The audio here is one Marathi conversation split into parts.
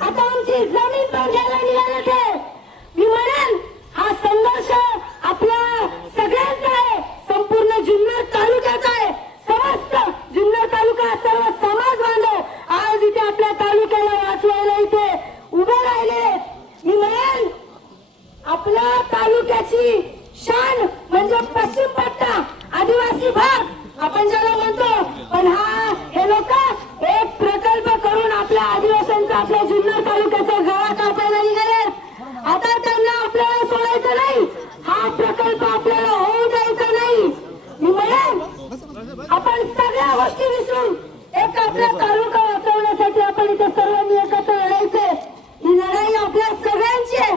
आता आमची जमीन पण घ्यायला निघाले ते. मी म्हणेन हा संघर्ष आपल्या सगळ्यांचा आहे, संपूर्ण जुन्नर तालुक्याचा आहे. समस्त जुन्नर तालुका सर्व समाज बांधव आज इथे आपल्या तालुक्याला वाचवायला इथे उभे राहिले. मी म्हणेन आपल्या तालुक्याची शान म्हणजे पश्चिम पट्टा आदिवासी भाग आपण ज्याला म्हणतो, पण हे लोक एक प्रकल्प करून आपल्या आदिवासींचा आपल्या जुन्नर तालुक्याचा गळा कापायला निघाले. आता त्यांना आपल्याला सोडायचं नाही, हा प्रकल्प आपल्याला होऊ द्यायचा नाही. मी म्हणेन आपण सगळ्या गोष्टी विसरून एक आपला तालुका वाचवण्यासाठी आपण इथे सर्वांनी एकत्र लढायचे. ही लढाई आपल्या सगळ्यांची आहे.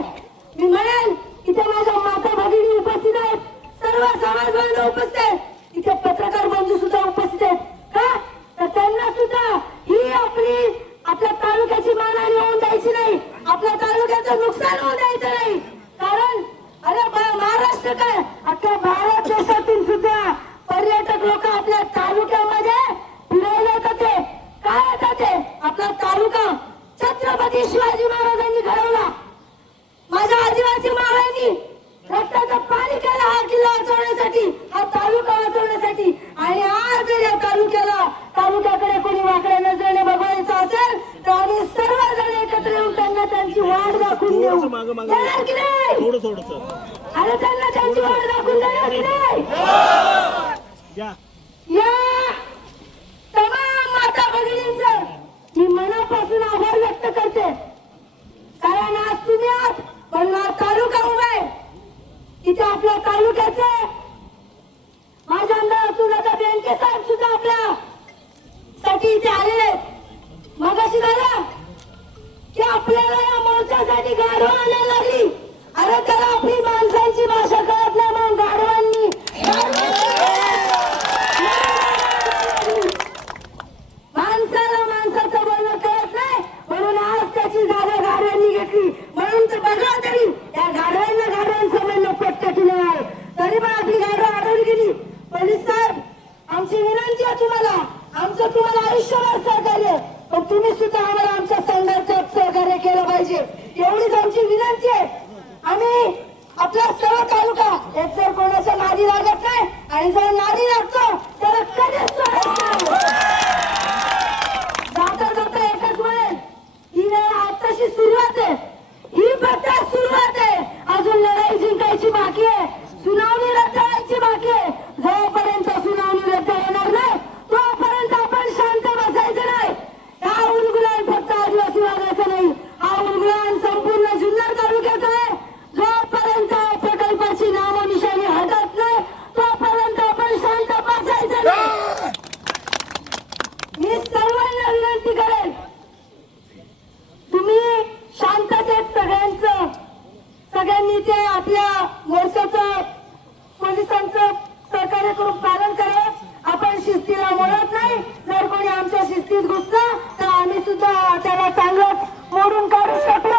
मी म्हणेन इथे माझ्या माता भगिनी उपस्थित आहेत, सर्व समाज बांधव उपस्थित आहेत, इथे पत्रकार बंधू सुद्धा उपस्थित आहेत. का तर त्यांना सुद्धा ही आपल्या तालुक्याची मानहानी होऊन द्यायची नाही, आपल्या तालुक्याचं नुकसान होऊन द्यायचं नाही. कारण अरे महाराष्ट्र काय अख्ख्या भारत देशातून सुद्धा पर्यटक लोक आपल्या तालुक्यामध्ये फिरायला येतात. काय येतात ते? आपला तालुका छत्रपती शिवाजी महाराजांनी घडवला, माझ्या आदिवासी मावळ्यांनी रक्ताचं पाणी केलं हा किल्ला वाचवण्यासाठी, हा तालुका वाचवण्यासाठी. आणि आज जर या तालुक्याकडे कोणी वाकड्या नजरेने बघायचं असेल तर आम्ही सर्वजण एकत्र येऊन त्यांना त्यांची वाट दाखवून देऊ. देणार की नाही? अरे त्यांना त्यांची वाट दाखवून देणार की नाही? या तमाम माता भगिनींचं मी मनापासून आभार व्यक्त करते. कारण आज तुम्ही आहात पण तालुका उभा आहे. इथे आपल्या तालुक्याचे माझ्या आमदार सुजाता बेनके साहेब सुद्धा आपल्या साठी इथे आलेले. मगाशी झालं की आपल्याला या मोर्चासाठी गाढव आणायला लागली. अरे त्याला आपली माणसांची भाषा कळत नाही म्हणून गाढवांनी माणसाचं बोलणं कळत नाही म्हणून आज त्याची जागा गाढवांनी घेतली. म्हणून तर बघा तरी या गाढवांसमोर पट्ट केलं आहे, तरी पण आपली गाढव आढळली गेली. पोलीस साहेब आमची विनंती आहे तुम्हाला, आमचं तुम्हाला आयुष्यभर सहकार्य, पण तुम्ही सुद्धा आम्हाला आमच्या संघाचं सहकार्य केलं पाहिजे एवढीच आमची विनंती आहे. आम्ही आपला सर्व तालुका एक जर कोणाच्या नादी लागत नाही आणि जर नादी लागतो त्याला कधीच सोडायचं नाही. जाता जाता एकच म्हणेल ही वेळ आताशी सुरुवात आहे, ही फक्त सुरुवात आहे. अजून लढाई जिंकायची बाकी आहे, सुनावणी रद्द व्हायची बाकी आहे. जोपर्यंत सुनावणी रद्द होणार नाही तोपर्यंत आपण शांत बसायचं नाही. हा उलगुलान फक्त आदिवासी भागाचा नाही, हा उलगुलान संपूर्ण जुन्नर तालुक्याचा आहे. जोपर्यंत प्रकल्पाची नामनिशाणी हटत नाही तोपर्यंत आपण शांत बसायचं नाही. मी सर्वांना विनंती करेन तुम्ही शांततेत सगळ्यांनी ते आपल्या मोर्चाचं पोलिसांचं सहकार्य करून पालन करावं. आपण शिस्तीला मोडत नाही, जर कोणी आमच्या शिस्तीत घुसला तर आम्ही सुद्धा त्याला चांगलंच मोडून काढू शकतो.